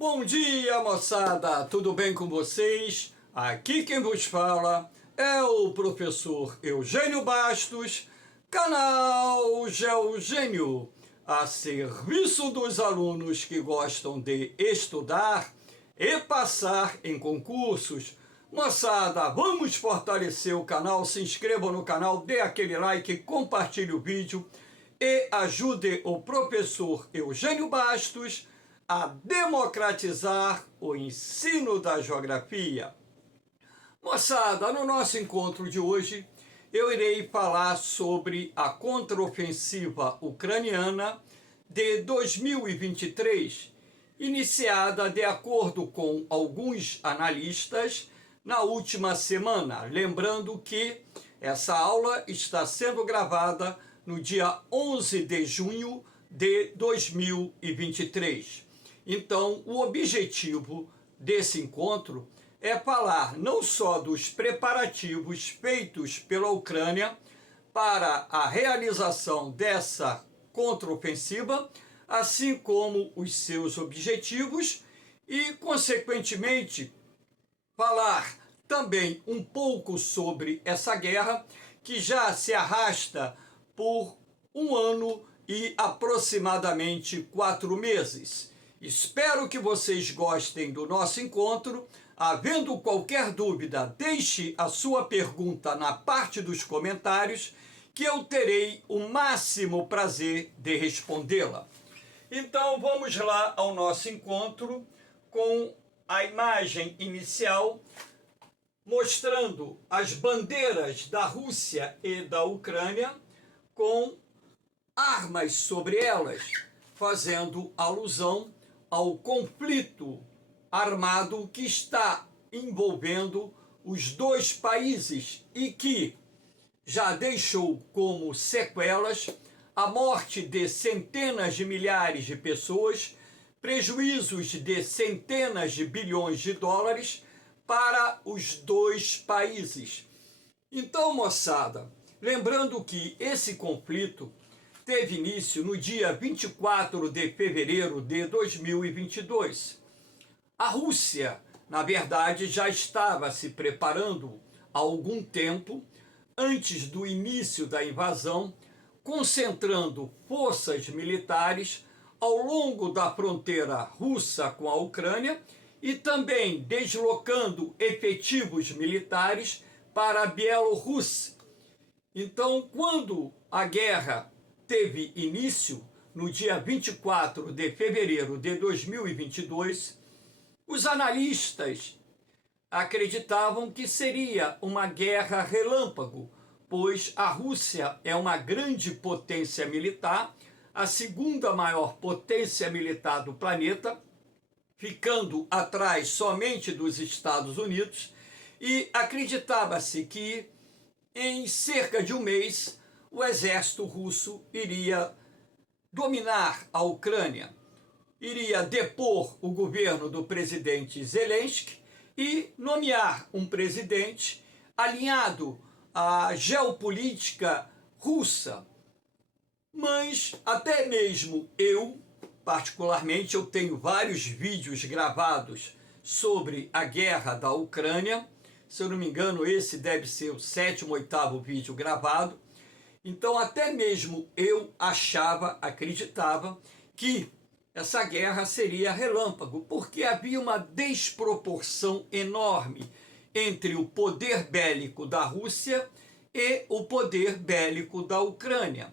Bom dia, moçada! Tudo bem com vocês? Aqui quem vos fala é o professor Eugênio Bastos, canal Geogênio, a serviço dos alunos que gostam de estudar e passar em concursos. Moçada, vamos fortalecer o canal, se inscrevam no canal, dê aquele like, compartilhe o vídeo e ajude o professor Eugênio Bastos a democratizar o ensino da geografia. Moçada, no nosso encontro de hoje, eu irei falar sobre a contraofensiva ucraniana de 2023, iniciada de acordo com alguns analistas na última semana. Lembrando que essa aula está sendo gravada no dia 11 de junho de 2023. Então, o objetivo desse encontro é falar não só dos preparativos feitos pela Ucrânia para a realização dessa contraofensiva, assim como os seus objetivos e, consequentemente, falar também um pouco sobre essa guerra que já se arrasta por um ano e aproximadamente 4 meses. Espero que vocês gostem do nosso encontro. Havendo qualquer dúvida, deixe a sua pergunta na parte dos comentários, que eu terei o máximo prazer de respondê-la. Então vamos lá ao nosso encontro com a imagem inicial mostrando as bandeiras da Rússia e da Ucrânia com armas sobre elas, fazendo alusão ao conflito armado que está envolvendo os dois países e que já deixou como sequelas a morte de centenas de milhares de pessoas, prejuízos de centenas de bilhões de dólares para os dois países. Então, moçada, lembrando que esse conflito teve início no dia 24 de fevereiro de 2022. A Rússia, na verdade, já estava se preparando há algum tempo, antes do início da invasão, concentrando forças militares ao longo da fronteira russa com a Ucrânia e também deslocando efetivos militares para a Bielorrússia. Então, quando a guerra teve início, no dia 24 de fevereiro de 2022, os analistas acreditavam que seria uma guerra relâmpago, pois a Rússia é uma grande potência militar, a segunda maior potência militar do planeta, ficando atrás somente dos Estados Unidos, e acreditava-se que em cerca de um mês o exército russo iria dominar a Ucrânia, iria depor o governo do presidente Zelensky e nomear um presidente alinhado à geopolítica russa. Mas até mesmo eu, particularmente, eu tenho vários vídeos gravados sobre a guerra da Ucrânia. Se eu não me engano, esse deve ser o 7º ou 8º vídeo gravado. Então, até mesmo eu acreditava que essa guerra seria relâmpago, porque havia uma desproporção enorme entre o poder bélico da Rússia e o poder bélico da Ucrânia.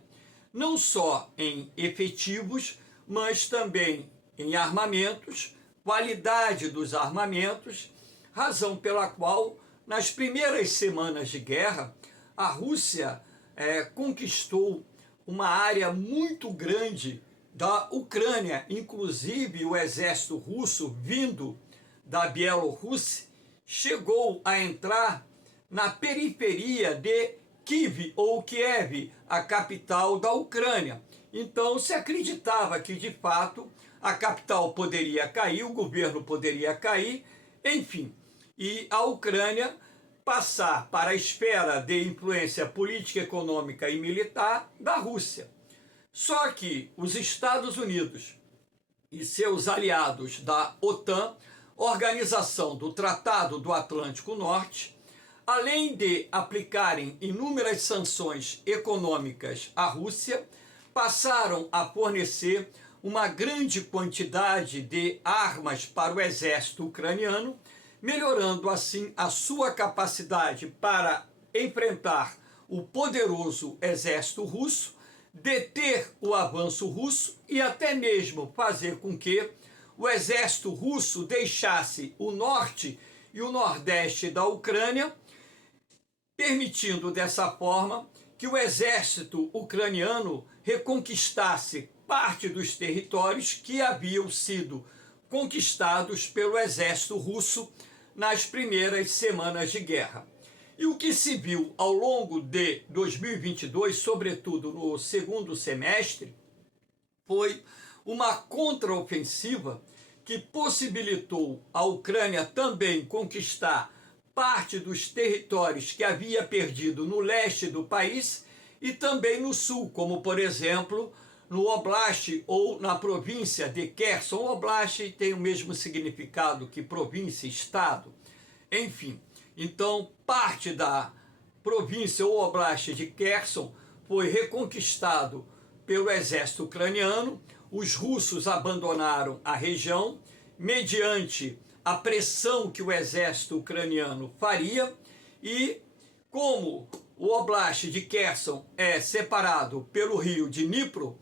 Não só em efetivos, mas também em armamentos, qualidade dos armamentos, razão pela qual, nas primeiras semanas de guerra, a Rússia conquistou uma área muito grande da Ucrânia, inclusive o exército russo vindo da Bielorrússia chegou a entrar na periferia de Kiev ou Kiev, a capital da Ucrânia. Então se acreditava que de fato a capital poderia cair, o governo poderia cair, enfim, e a Ucrânia passar para a esfera de influência política, econômica e militar da Rússia. Só que os Estados Unidos e seus aliados da OTAN, Organização do Tratado do Atlântico Norte, além de aplicarem inúmeras sanções econômicas à Rússia, passaram a fornecer uma grande quantidade de armas para o exército ucraniano, melhorando assim a sua capacidade para enfrentar o poderoso exército russo, deter o avanço russo e até mesmo fazer com que o exército russo deixasse o norte e o nordeste da Ucrânia, permitindo dessa forma que o exército ucraniano reconquistasse parte dos territórios que haviam sido conquistados pelo exército russo nas primeiras semanas de guerra. E o que se viu ao longo de 2022, sobretudo no segundo semestre, foi uma contraofensiva que possibilitou a Ucrânia também conquistar parte dos territórios que havia perdido no leste do país e também no sul, como por exemplo no Oblast ou na província de Kherson. O Oblast tem o mesmo significado que província e estado. Enfim, então parte da província ou Oblast de Kherson foi reconquistado pelo exército ucraniano. Os russos abandonaram a região mediante a pressão que o exército ucraniano faria, e como o Oblast de Kherson é separado pelo rio Dnipro,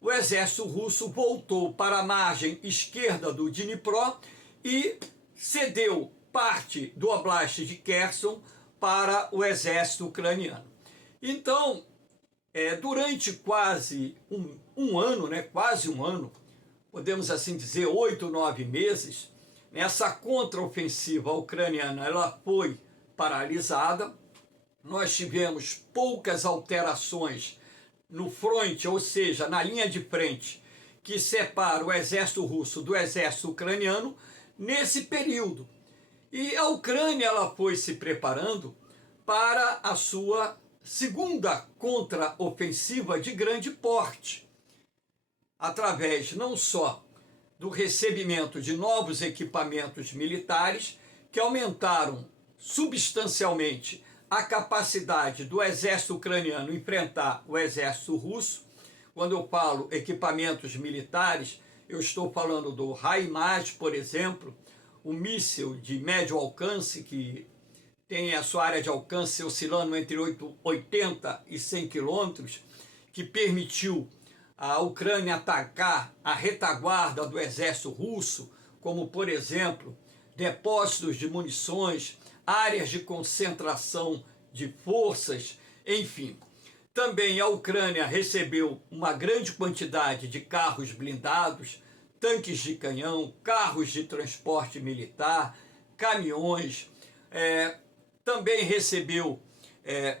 o exército russo voltou para a margem esquerda do Dnipro e cedeu parte do Oblast de Kherson para o exército ucraniano. Então, durante quase um ano, quase um ano, podemos assim dizer 8, 9 meses, essa contraofensiva ucraniana ela foi paralisada. Nós tivemos poucas alterações no fronte, ou seja, na linha de frente que separa o exército russo do exército ucraniano nesse período. E a Ucrânia ela foi se preparando para a sua segunda contraofensiva de grande porte, através não só do recebimento de novos equipamentos militares que aumentaram substancialmente a capacidade do exército ucraniano enfrentar o exército russo. Quando eu falo equipamentos militares, eu estou falando do HIMARS, por exemplo, o míssil de médio alcance que tem a sua área de alcance oscilando entre 80 e 100 quilômetros, que permitiu a Ucrânia atacar a retaguarda do exército russo, como, por exemplo, depósitos de munições, áreas de concentração de forças, enfim. Também a Ucrânia recebeu uma grande quantidade de carros blindados, tanques de canhão, carros de transporte militar, caminhões. Também recebeu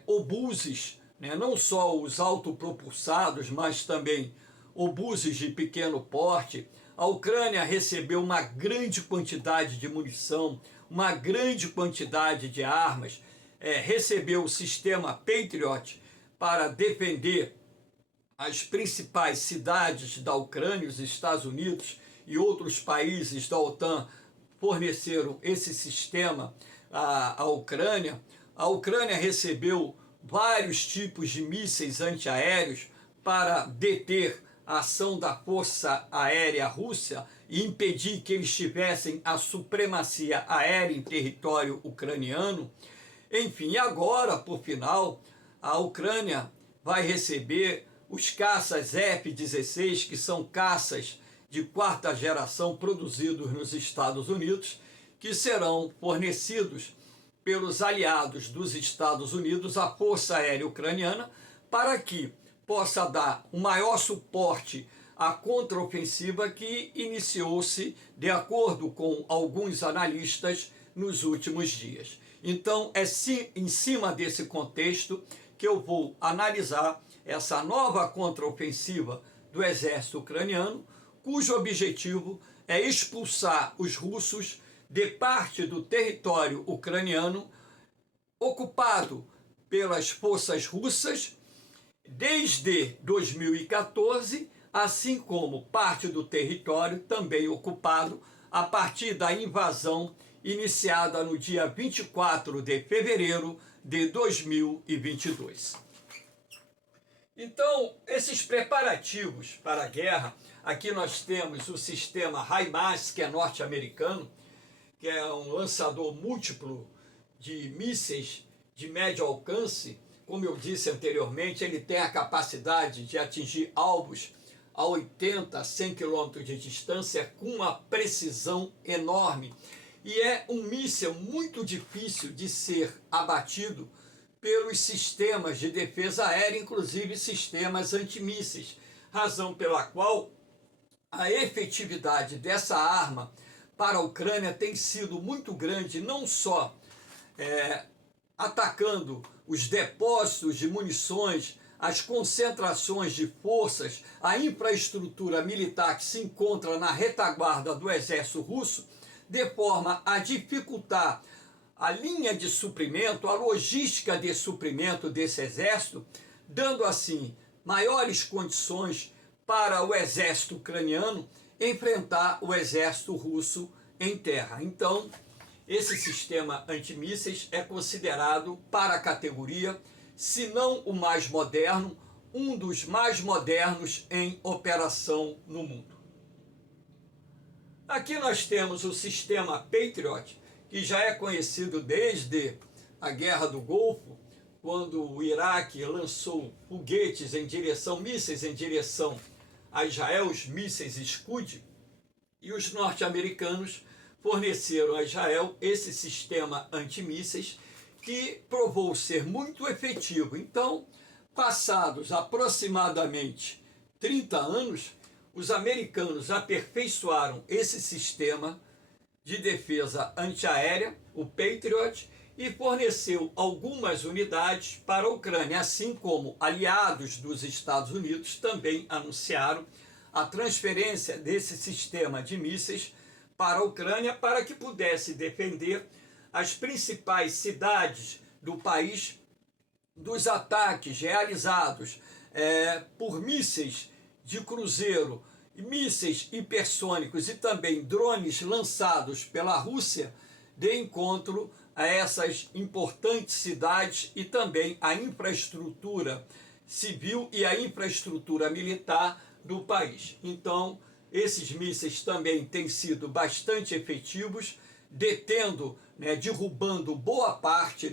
obuses, não só os autopropulsados, mas também obuses de pequeno porte. A Ucrânia recebeu uma grande quantidade de munição, uma grande quantidade de armas, recebeu o sistema Patriot para defender as principais cidades da Ucrânia. Os Estados Unidos e outros países da OTAN forneceram esse sistema à Ucrânia. A Ucrânia recebeu vários tipos de mísseis antiaéreos para deter a ação da Força Aérea Russa e impedir que eles tivessem a supremacia aérea em território ucraniano. Enfim, agora, por final, a Ucrânia vai receber os caças F-16, que são caças de quarta geração produzidos nos Estados Unidos, que serão fornecidos pelos aliados dos Estados Unidos à Força Aérea Ucraniana, para que possa dar um maior suporte à contraofensiva que iniciou-se, de acordo com alguns analistas, nos últimos dias. Então, é em cima desse contexto que eu vou analisar essa nova contraofensiva do exército ucraniano, cujo objetivo é expulsar os russos de parte do território ucraniano ocupado pelas forças russas desde 2014 assim como parte do território também ocupado a partir da invasão iniciada no dia 24 de fevereiro de 2022. Então, esses preparativos para a guerra, aqui nós temos o sistema HIMARS, que é norte-americano, que é um lançador múltiplo de mísseis de médio alcance. Como eu disse anteriormente, ele tem a capacidade de atingir alvos a 80, 100 km de distância com uma precisão enorme. E é um míssil muito difícil de ser abatido pelos sistemas de defesa aérea, inclusive sistemas antimísseis, razão pela qual a efetividade dessa arma para a Ucrânia tem sido muito grande, não só atacando os depósitos de munições, as concentrações de forças, a infraestrutura militar que se encontra na retaguarda do exército russo, de forma a dificultar a linha de suprimento, a logística de suprimento desse exército, dando assim maiores condições para o exército ucraniano enfrentar o exército russo em terra. Então, esse sistema antimísseis é considerado para a categoria, se não o mais moderno, um dos mais modernos em operação no mundo. Aqui nós temos o sistema Patriot, que já é conhecido desde a Guerra do Golfo, quando o Iraque lançou foguetes mísseis em direção a Israel, os mísseis Scud, e os norte-americanos forneceram a Israel esse sistema antimísseis que provou ser muito efetivo. Então, passados aproximadamente 30 anos, os americanos aperfeiçoaram esse sistema de defesa antiaérea, o Patriot, e forneceu algumas unidades para a Ucrânia, assim como aliados dos Estados Unidos também anunciaram a transferência desse sistema de mísseis para a Ucrânia para que pudesse defender as principais cidades do país dos ataques realizados por mísseis de cruzeiro, mísseis hipersônicos e também drones lançados pela Rússia de encontro a essas importantes cidades e também a infraestrutura civil e a infraestrutura militar do país. Então, esses mísseis também têm sido bastante efetivos, detendo, derrubando boa parte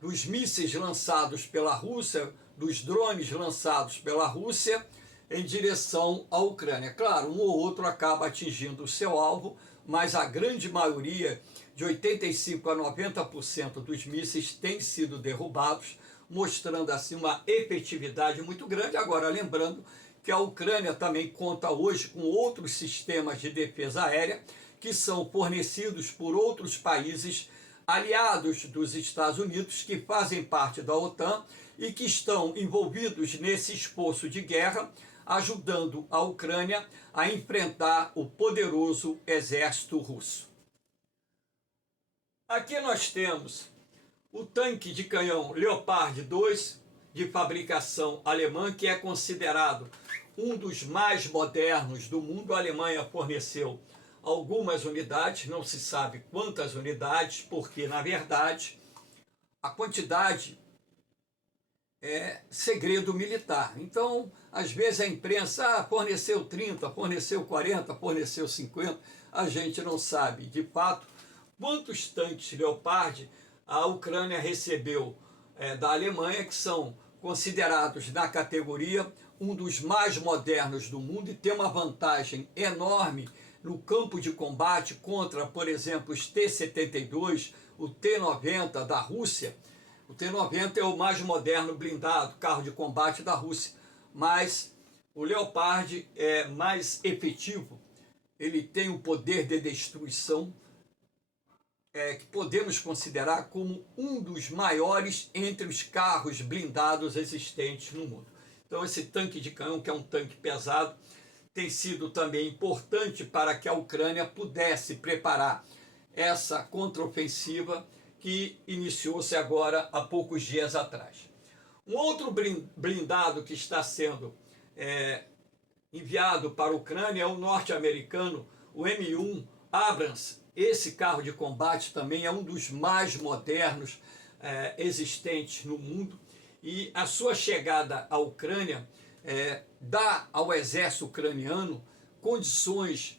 dos mísseis lançados pela Rússia, dos drones lançados pela Rússia, em direção à Ucrânia. Claro, um ou outro acaba atingindo o seu alvo, mas a grande maioria, de 85% a 90% dos mísseis, têm sido derrubados, mostrando assim uma efetividade muito grande. Agora, lembrando que a Ucrânia também conta hoje com outros sistemas de defesa aérea que são fornecidos por outros países aliados dos Estados Unidos, que fazem parte da OTAN e que estão envolvidos nesse esforço de guerra, ajudando a Ucrânia a enfrentar o poderoso exército russo. Aqui nós temos o tanque de canhão Leopard 2, de fabricação alemã, que é considerado um dos mais modernos do mundo. A Alemanha forneceu algumas unidades, não se sabe quantas unidades, porque, na verdade, a quantidade é segredo militar. Então, às vezes a imprensa forneceu 30, forneceu 40, forneceu 50, a gente não sabe, de fato, quantos tanques Leopard a Ucrânia recebeu da Alemanha, que são considerados na categoria um dos mais modernos do mundo e tem uma vantagem enorme no campo de combate contra, por exemplo, os T-72, o T-90 da Rússia. O T-90 é o mais moderno blindado, carro de combate da Rússia, mas o Leopard é mais efetivo, ele tem um poder de destruição que podemos considerar como um dos maiores entre os carros blindados existentes no mundo. Então esse tanque de canhão, que é um tanque pesado, tem sido também importante para que a Ucrânia pudesse preparar essa contraofensiva que iniciou-se agora há poucos dias atrás. Um outro blindado que está sendo enviado para a Ucrânia é o norte-americano, o M1 Abrams. Esse carro de combate também é um dos mais modernos existentes no mundo, e a sua chegada à Ucrânia dá ao exército ucraniano condições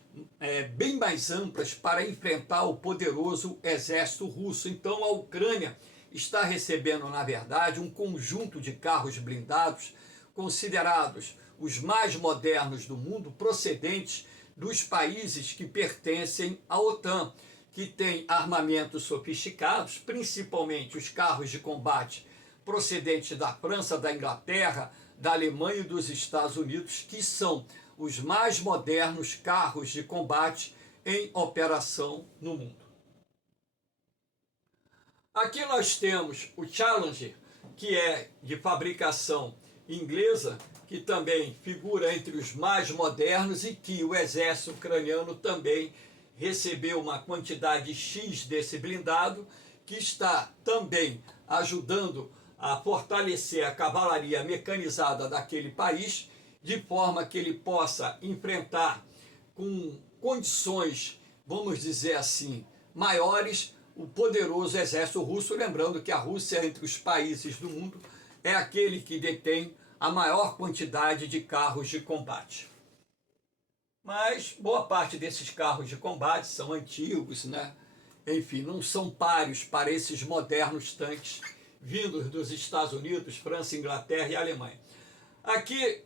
bem mais amplas para enfrentar o poderoso exército russo. Então a Ucrânia está recebendo, na verdade, um conjunto de carros blindados considerados os mais modernos do mundo, procedentes dos países que pertencem à OTAN, que tem armamentos sofisticados, principalmente os carros de combate procedentes da França, da Inglaterra, da Alemanha e dos Estados Unidos, que são os mais modernos carros de combate em operação no mundo. Aqui nós temos o Challenger, que é de fabricação inglesa, que também figura entre os mais modernos e que o exército ucraniano também recebeu uma quantidade X desse blindado, que está também ajudando a fortalecer a cavalaria mecanizada daquele país, de forma que ele possa enfrentar com condições, vamos dizer assim, maiores, o poderoso exército russo. Lembrando que a Rússia, entre os países do mundo, é aquele que detém a maior quantidade de carros de combate. Mas boa parte desses carros de combate são antigos, né? Enfim, não são páreos para esses modernos tanques vindos dos Estados Unidos, França, Inglaterra e Alemanha. Aqui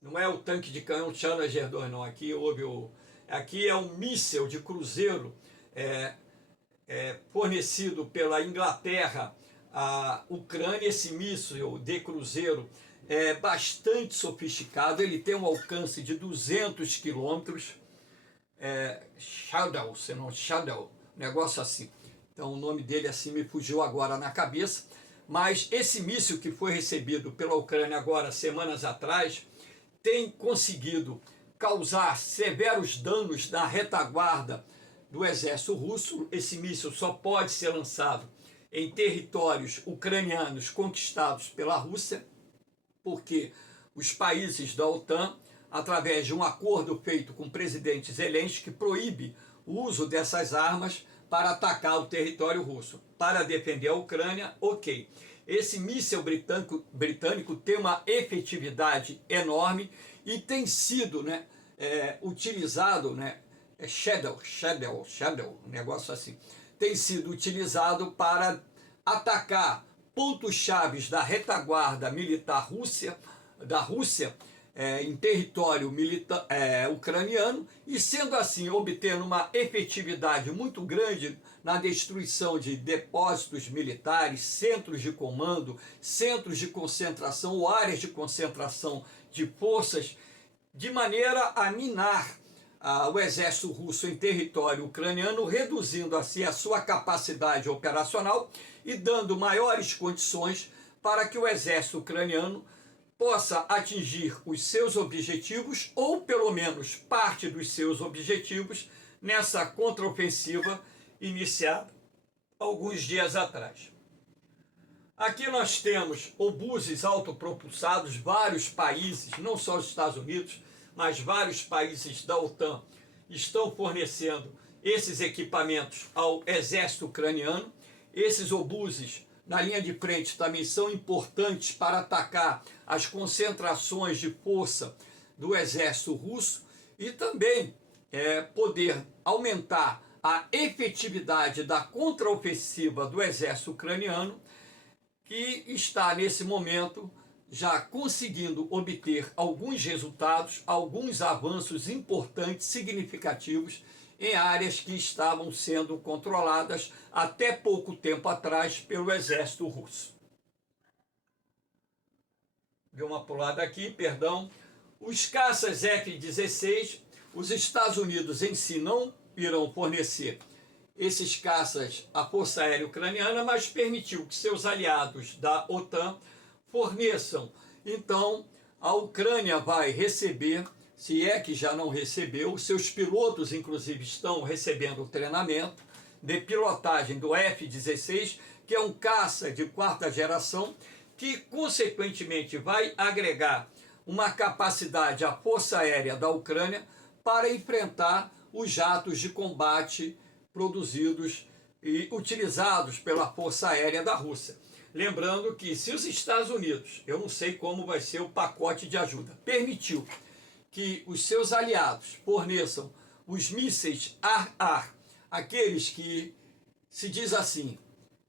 não é o tanque de canhão Challenger 2, não. Aqui é um míssil de cruzeiro fornecido pela Inglaterra à Ucrânia. Esse míssil de cruzeiro é bastante sofisticado, ele tem um alcance de 200 quilômetros, Shadow, negócio assim. Então o nome dele assim me fugiu agora na cabeça, mas esse míssil que foi recebido pela Ucrânia agora, semanas atrás, tem conseguido causar severos danos na retaguarda do exército russo. Esse míssil só pode ser lançado em territórios ucranianos conquistados pela Rússia, porque os países da OTAN, através de um acordo feito com o presidente Zelensky, proíbe o uso dessas armas para atacar o território russo. Para defender a Ucrânia, ok. Esse míssil britânico tem uma efetividade enorme e tem sido utilizado, Shadow, negócio assim, tem sido utilizado para atacar pontos-chave da retaguarda militar da Rússia em território ucraniano, e sendo assim obtendo uma efetividade muito grande na destruição de depósitos militares, centros de comando, centros de concentração ou áreas de concentração de forças, de maneira a minar o exército russo em território ucraniano, reduzindo assim a sua capacidade operacional e dando maiores condições para que o exército ucraniano possa atingir os seus objetivos, ou pelo menos parte dos seus objetivos, nessa contraofensiva iniciada alguns dias atrás. Aqui nós temos obuses autopropulsados. Vários países, não só os Estados Unidos, mas vários países da OTAN estão fornecendo esses equipamentos ao exército ucraniano. Esses obuses na linha de frente também são importantes para atacar as concentrações de força do exército russo e também poder aumentar a efetividade da contraofensiva do exército ucraniano, que está nesse momento já conseguindo obter alguns resultados, alguns avanços importantes, significativos, em áreas que estavam sendo controladas até pouco tempo atrás pelo exército russo. Deu uma pulada aqui, perdão. Os caças F-16, os Estados Unidos em si não irão fornecer esses caças à Força Aérea Ucraniana, mas permitiu que seus aliados da OTAN forneçam. Então, a Ucrânia vai receber, se é que já não recebeu, seus pilotos inclusive estão recebendo treinamento de pilotagem do F-16, que é um caça de quarta geração, que consequentemente vai agregar uma capacidade à Força Aérea da Ucrânia para enfrentar os jatos de combate produzidos e utilizados pela Força Aérea da Rússia. Lembrando que se os Estados Unidos, eu não sei como vai ser o pacote de ajuda, permitiu que os seus aliados forneçam os mísseis ar-ar, aqueles que se diz assim,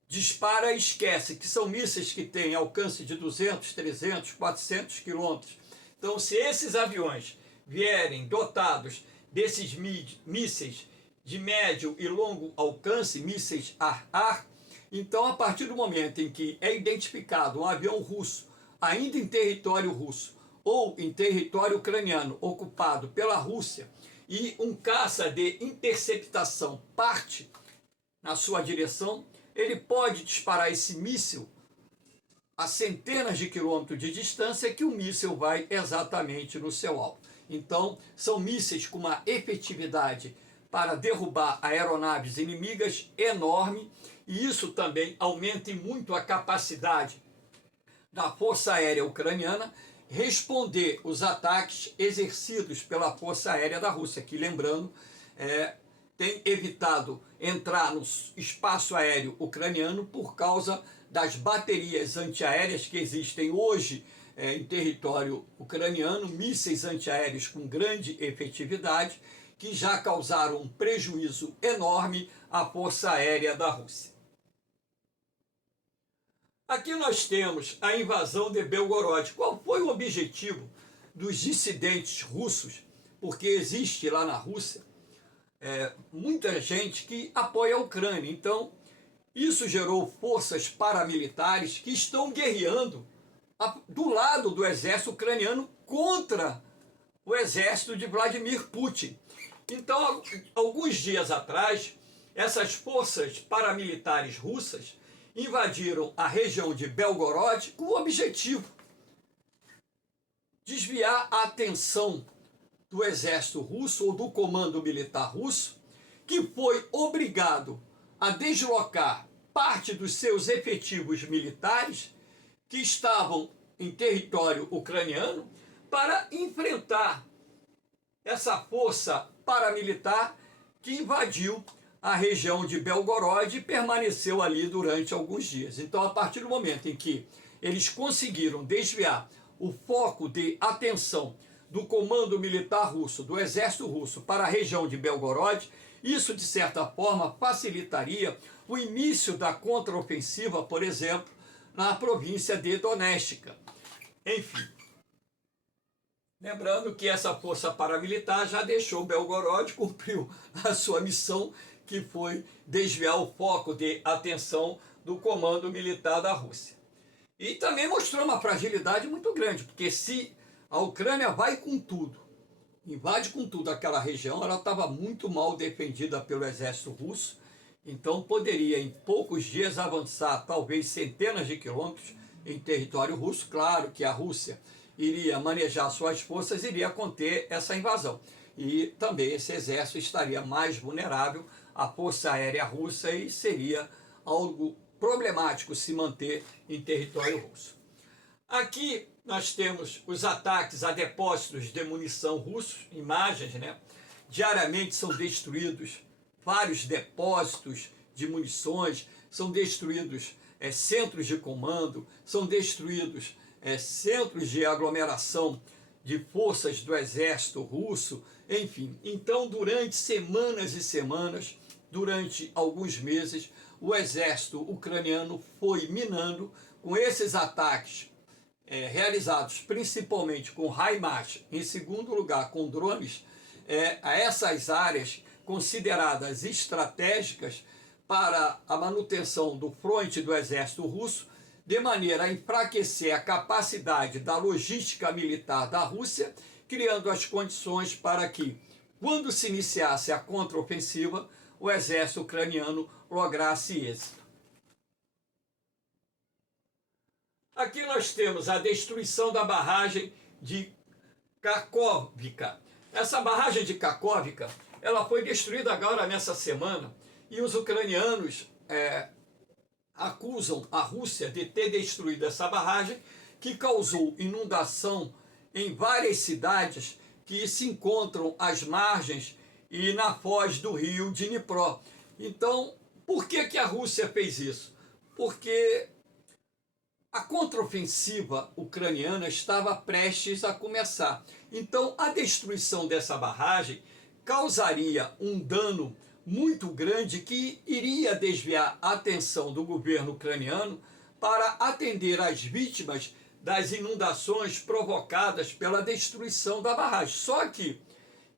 dispara e esquece, que são mísseis que têm alcance de 200, 300, 400 quilômetros. Então, se esses aviões vierem dotados desses mísseis de médio e longo alcance, mísseis ar-ar, então, a partir do momento em que é identificado um avião russo, ainda em território russo, ou em território ucraniano ocupado pela Rússia, e um caça de interceptação parte na sua direção, ele pode disparar esse míssil a centenas de quilômetros de distância, que o míssil vai exatamente no seu alvo. Então, são mísseis com uma efetividade para derrubar aeronaves inimigas enorme, e isso também aumenta muito a capacidade da Força Aérea Ucraniana responder os ataques exercidos pela Força Aérea da Rússia, que, lembrando, tem evitado entrar no espaço aéreo ucraniano por causa das baterias antiaéreas que existem hoje em território ucraniano, mísseis antiaéreos com grande efetividade, que já causaram um prejuízo enorme à Força Aérea da Rússia. Aqui nós temos a invasão de Belgorod. Qual foi o objetivo dos dissidentes russos? Porque existe lá na Rússia muita gente que apoia a Ucrânia. Então, isso gerou forças paramilitares que estão guerreando do lado do exército ucraniano contra o exército de Vladimir Putin. Então, alguns dias atrás, essas forças paramilitares russas invadiram a região de Belgorod com o objetivo de desviar a atenção do exército russo ou do comando militar russo, que foi obrigado a deslocar parte dos seus efetivos militares que estavam em território ucraniano para enfrentar essa força paramilitar que invadiu a região de Belgorod e permaneceu ali durante alguns dias. Então, a partir do momento em que eles conseguiram desviar o foco de atenção do comando militar russo, do exército russo, para a região de Belgorod, isso, de certa forma, facilitaria o início da contraofensiva, por exemplo, na província de Donetsk. Enfim, lembrando que essa força paramilitar já deixou Belgorod, cumpriu a sua missão, que foi desviar o foco de atenção do comando militar da Rússia. E também mostrou uma fragilidade muito grande, porque se a Ucrânia vai com tudo, invade com tudo aquela região, ela estava muito mal defendida pelo exército russo, então poderia em poucos dias avançar talvez centenas de quilômetros em território russo. Claro que a Rússia iria manejar suas forças, iria conter essa invasão. E também esse exército estaria mais vulnerável à força aérea russa e seria algo problemático se manter em território russo. Aqui nós temos os ataques a depósitos de munição russos, imagens, né? Diariamente são destruídos vários depósitos de munições, são destruídos centros de comando, são destruídos centros de aglomeração de forças do exército russo, enfim. Então, durante semanas e semanas, durante alguns meses, o exército ucraniano foi minando com esses ataques realizados principalmente com HIMARS, em segundo lugar com drones, a essas áreas consideradas estratégicas para a manutenção do fronte do exército russo, de maneira a enfraquecer a capacidade da logística militar da Rússia, criando as condições para que, quando se iniciasse a contraofensiva, o exército ucraniano lograsse êxito. Aqui nós temos a destruição da barragem de Kakhovka. Essa barragem de Kakhovka, ela foi destruída agora nessa semana, e os ucranianos acusam a Rússia de ter destruído essa barragem, que causou inundação em várias cidades que se encontram às margens e na foz do rio Dnipro. Então, por que a Rússia fez isso? Porque a contraofensiva ucraniana estava prestes a começar. Então, a destruição dessa barragem causaria um dano muito grande que iria desviar a atenção do governo ucraniano para atender às vítimas das inundações provocadas pela destruição da barragem. Só que,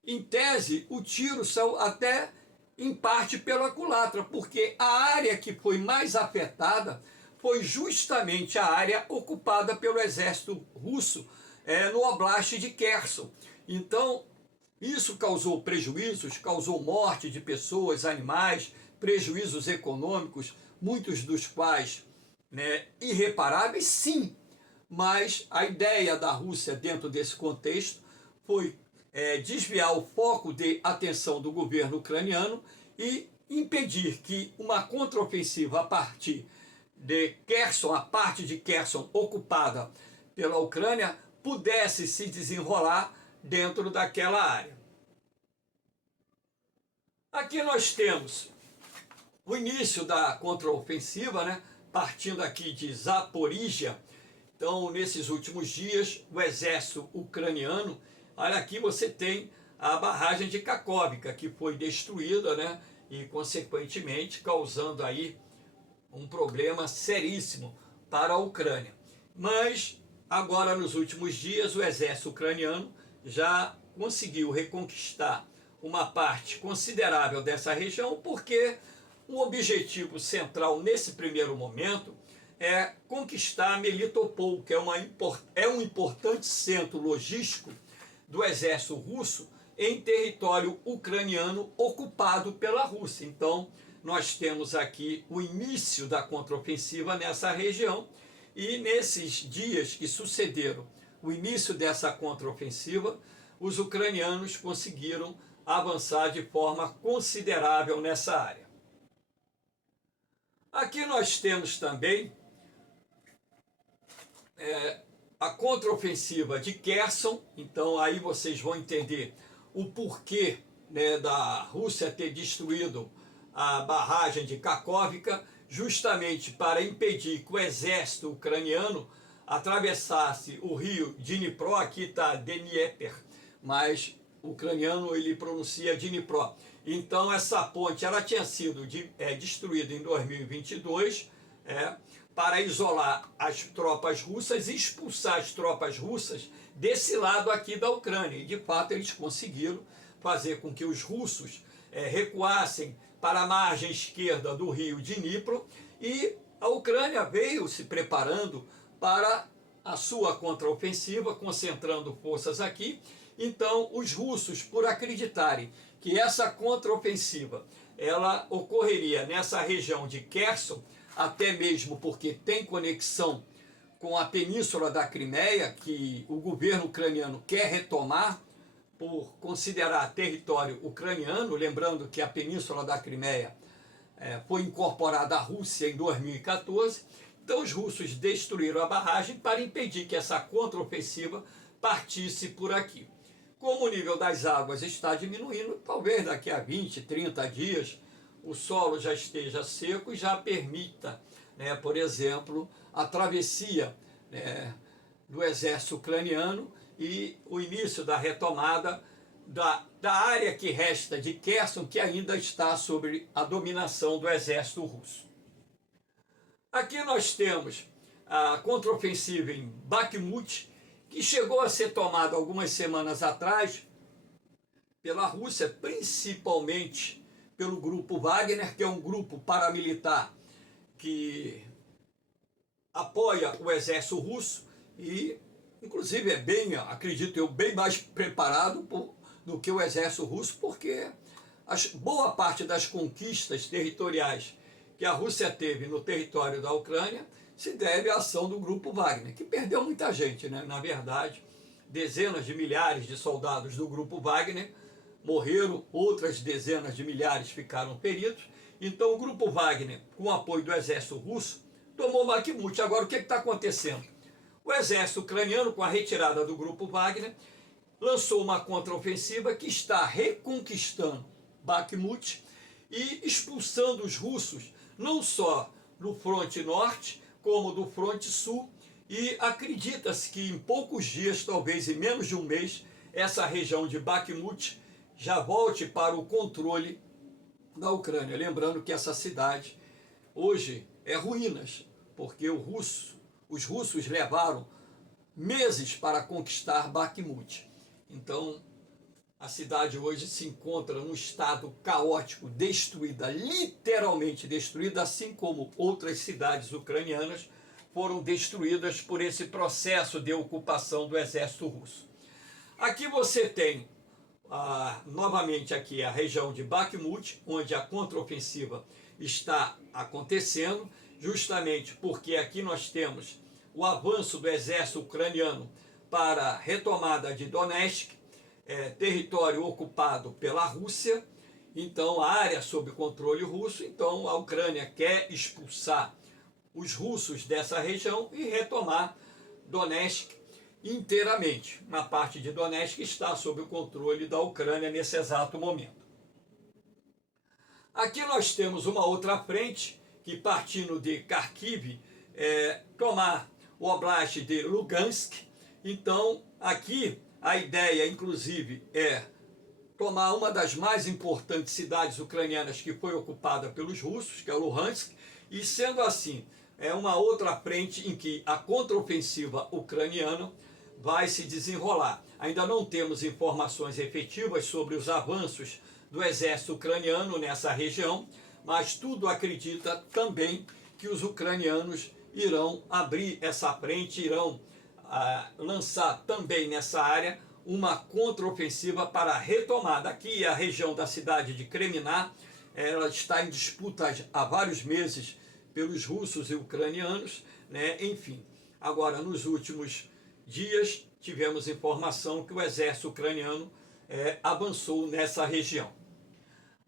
em tese, o tiro saiu até em parte pela culatra, porque a área que foi mais afetada foi justamente a área ocupada pelo exército russo no Oblast de Kherson. Então, isso causou prejuízos, causou morte de pessoas, animais, prejuízos econômicos, muitos dos quais irreparáveis, sim, mas a ideia da Rússia dentro desse contexto foi desviar o foco de atenção do governo ucraniano e impedir que uma contraofensiva a partir de Kherson, a parte de Kherson ocupada pela Ucrânia, pudesse se desenrolar dentro daquela área. Aqui nós temos o início da contraofensiva, partindo aqui de Zaporígia. Então, nesses últimos dias, o exército ucraniano, olha aqui você tem a barragem de Kakhovka, que foi destruída, e consequentemente causando aí um problema seríssimo para a Ucrânia. Mas agora, nos últimos dias, o exército ucraniano já conseguiu reconquistar uma parte considerável dessa região, porque o objetivo central nesse primeiro momento é conquistar Melitopol, que é um importante centro logístico do exército russo em território ucraniano ocupado pela Rússia. Então, nós temos aqui o início da contraofensiva nessa região, e nesses dias que sucederam o início dessa contraofensiva, os ucranianos conseguiram avançar de forma considerável nessa área. Aqui nós temos também a contraofensiva de Kherson. Então aí vocês vão entender o porquê da Rússia ter destruído a barragem de Kakhovka, justamente para impedir que o exército ucraniano atravessasse o rio Dnipro. Aqui está Dnieper, mas o ucraniano ele pronuncia Dnipro. Então essa ponte ela tinha sido destruída em 2022 para isolar as tropas russas e expulsar as tropas russas desse lado aqui da Ucrânia. E de fato eles conseguiram fazer com que os russos recuassem para a margem esquerda do rio Dnipro, e a Ucrânia veio se preparando para a sua contraofensiva, concentrando forças aqui. Então, os russos, por acreditarem que essa contraofensiva ela ocorreria nessa região de Kherson, até mesmo porque tem conexão com a península da Crimeia, que o governo ucraniano quer retomar por considerar território ucraniano, lembrando que a península da Crimeia foi incorporada à Rússia em 2014. Então os russos destruíram a barragem para impedir que essa contraofensiva partisse por aqui. Como o nível das águas está diminuindo, talvez daqui a 20, 30 dias o solo já esteja seco e já permita, por exemplo, a travessia do exército ucraniano e o início da retomada da área que resta de Kherson, que ainda está sob a dominação do exército russo. Aqui nós temos a contraofensiva em Bakhmut, que chegou a ser tomada algumas semanas atrás pela Rússia, principalmente pelo grupo Wagner, que é um grupo paramilitar que apoia o exército russo e, inclusive, acredito eu, bem mais preparado do que o exército russo, porque boa parte das conquistas territoriais que a Rússia teve no território da Ucrânia se deve à ação do grupo Wagner, que perdeu muita gente, Na verdade, dezenas de milhares de soldados do grupo Wagner morreram, outras dezenas de milhares ficaram feridos, Então o grupo Wagner, com o apoio do exército russo, tomou Bakhmut. Agora o que está acontecendo? O exército ucraniano, com a retirada do grupo Wagner, lançou uma contraofensiva que está reconquistando Bakhmut e expulsando os russos, não só do fronte norte, como do fronte sul, e acredita-se que em poucos dias, talvez em menos de um mês, essa região de Bakhmut já volte para o controle da Ucrânia. Lembrando que essa cidade hoje é ruínas, porque os russos levaram meses para conquistar Bakhmut. Então, a cidade hoje se encontra num estado caótico, destruída, literalmente destruída, assim como outras cidades ucranianas foram destruídas por esse processo de ocupação do exército russo. Aqui você tem, novamente aqui, a região de Bakhmut, onde a contraofensiva está acontecendo, justamente porque aqui nós temos o avanço do exército ucraniano para a retomada de Donetsk, território ocupado pela Rússia, então a área sob controle russo. Então a Ucrânia quer expulsar os russos dessa região e retomar Donetsk inteiramente. Uma parte de Donetsk está sob o controle da Ucrânia nesse exato momento. Aqui nós temos uma outra frente que, partindo de Kharkiv, tomar o Oblast de Lugansk. Então aqui a ideia, inclusive, é tomar uma das mais importantes cidades ucranianas que foi ocupada pelos russos, que é Luhansk, e sendo assim, é uma outra frente em que a contraofensiva ucraniana vai se desenrolar. Ainda não temos informações efetivas sobre os avanços do exército ucraniano nessa região, mas tudo acredita também que os ucranianos irão abrir essa frente, irão lançar também nessa área uma contraofensiva para a retomada. Aqui a região da cidade de Kreminá, ela está em disputa há vários meses pelos russos e ucranianos, né? Enfim, agora nos últimos dias tivemos informação que o exército ucraniano avançou nessa região.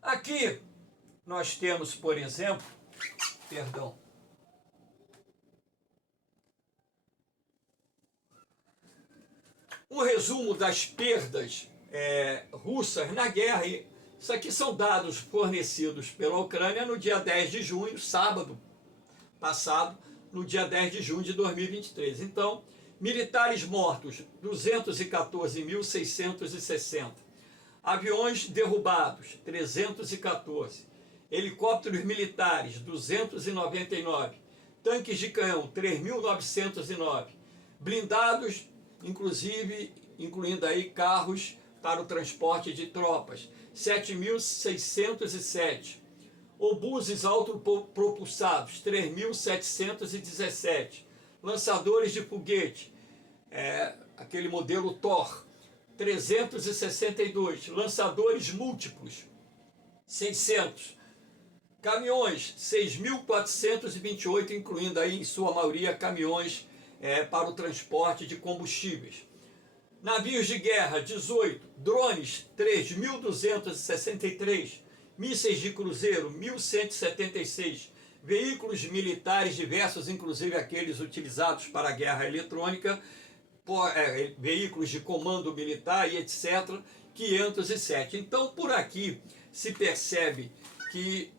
Aqui nós temos, por exemplo, um resumo das perdas russas na guerra. Isso aqui são dados fornecidos pela Ucrânia no dia 10 de junho, sábado passado, no dia 10 de junho de 2023. Então, militares mortos, 214.660. Aviões derrubados, 314. Helicópteros militares, 299. Tanques de canhão, 3.909. Blindados, incluindo aí carros para o transporte de tropas, 7.607. Obuses autopropulsados, 3.717. Lançadores de foguete, aquele modelo Thor, 362. Lançadores múltiplos, 600. Caminhões, 6.428, incluindo aí em sua maioria caminhões para o transporte de combustíveis. Navios de guerra, 18. Drones, 3.263. Mísseis de cruzeiro, 1.176. Veículos militares diversos, inclusive aqueles utilizados para a guerra eletrônica, veículos de comando militar e etc., 507. Então, por aqui se percebe que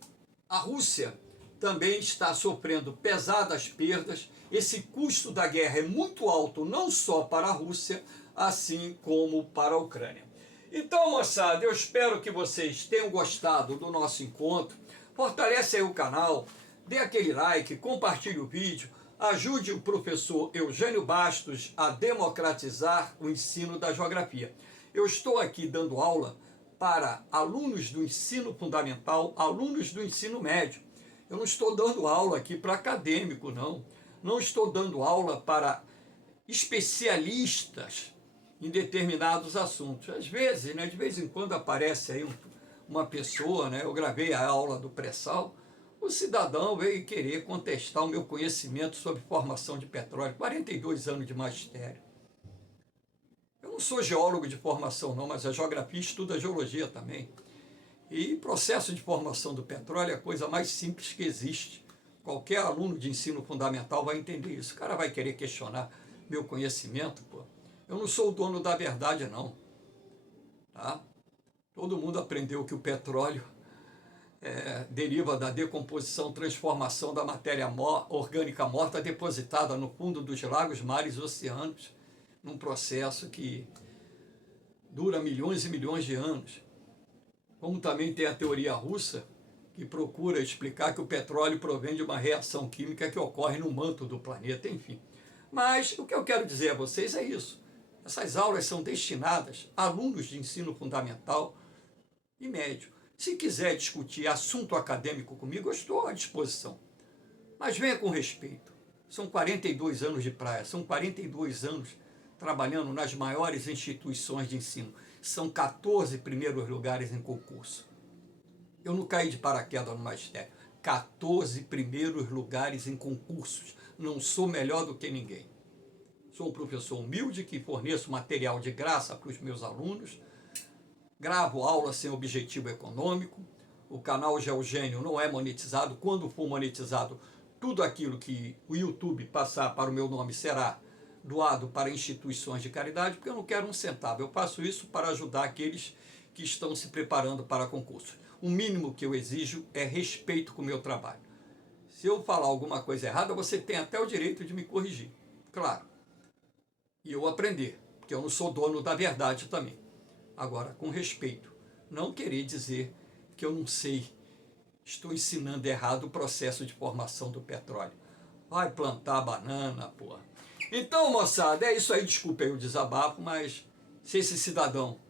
a Rússia também está sofrendo pesadas perdas. Esse custo da guerra é muito alto, não só para a Rússia, assim como para a Ucrânia. Então, moçada, eu espero que vocês tenham gostado do nosso encontro. Fortalece aí o canal, dê aquele like, compartilhe o vídeo, ajude o professor Eugênio Bastos a democratizar o ensino da geografia. Eu estou aqui dando aula para alunos do ensino fundamental, alunos do ensino médio. Eu não estou dando aula aqui para acadêmico, não. Não estou dando aula para especialistas em determinados assuntos. Às vezes, de vez em quando aparece aí uma pessoa, eu gravei a aula do pré-sal, o cidadão veio querer contestar o meu conhecimento sobre formação de petróleo, 42 anos de magistério. Eu não sou geólogo de formação não, mas a geografia estuda a geologia também. E processo de formação do petróleo é a coisa mais simples que existe. Qualquer aluno de ensino fundamental vai entender isso. O cara vai querer questionar meu conhecimento, pô. Eu não sou o dono da verdade, não. Tá? Todo mundo aprendeu que o petróleo deriva da decomposição, transformação da matéria orgânica morta depositada no fundo dos lagos, mares e oceanos, num processo que dura milhões e milhões de anos. Como também tem a teoria russa, que procura explicar que o petróleo provém de uma reação química que ocorre no manto do planeta, enfim. Mas o que eu quero dizer a vocês é isso. Essas aulas são destinadas a alunos de ensino fundamental e médio. Se quiser discutir assunto acadêmico comigo, eu estou à disposição. Mas venha com respeito. São 42 anos de praia, são 42 anos trabalhando nas maiores instituições de ensino. São 14 primeiros lugares em concurso. Eu não caí de paraquedas no magistério. 14 primeiros lugares em concursos. Não sou melhor do que ninguém. Sou um professor humilde que forneço material de graça para os meus alunos. Gravo aula sem objetivo econômico. O canal Geogênio não é monetizado. Quando for monetizado, tudo aquilo que o YouTube passar para o meu nome será doado para instituições de caridade, porque eu não quero um centavo. Eu faço isso para ajudar aqueles que estão se preparando para concursos. O mínimo que eu exijo é respeito com o meu trabalho. Se eu falar alguma coisa errada, você tem até o direito de me corrigir. Claro. E eu aprender, porque eu não sou dono da verdade também. Agora, com respeito, não querer dizer que eu não sei, estou ensinando errado o processo de formação do petróleo. Vai plantar banana, porra. Então, moçada, é isso aí, desculpa aí o desabafo, mas se esse cidadão,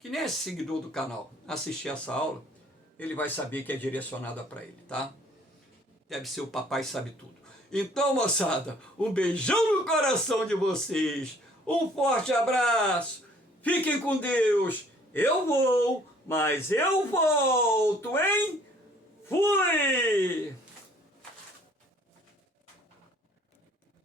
que nem é seguidor do canal, assistir essa aula, ele vai saber que é direcionada para ele, tá? Deve ser o papai sabe tudo. Então, moçada, um beijão no coração de vocês, um forte abraço, fiquem com Deus, eu vou, mas eu volto, hein?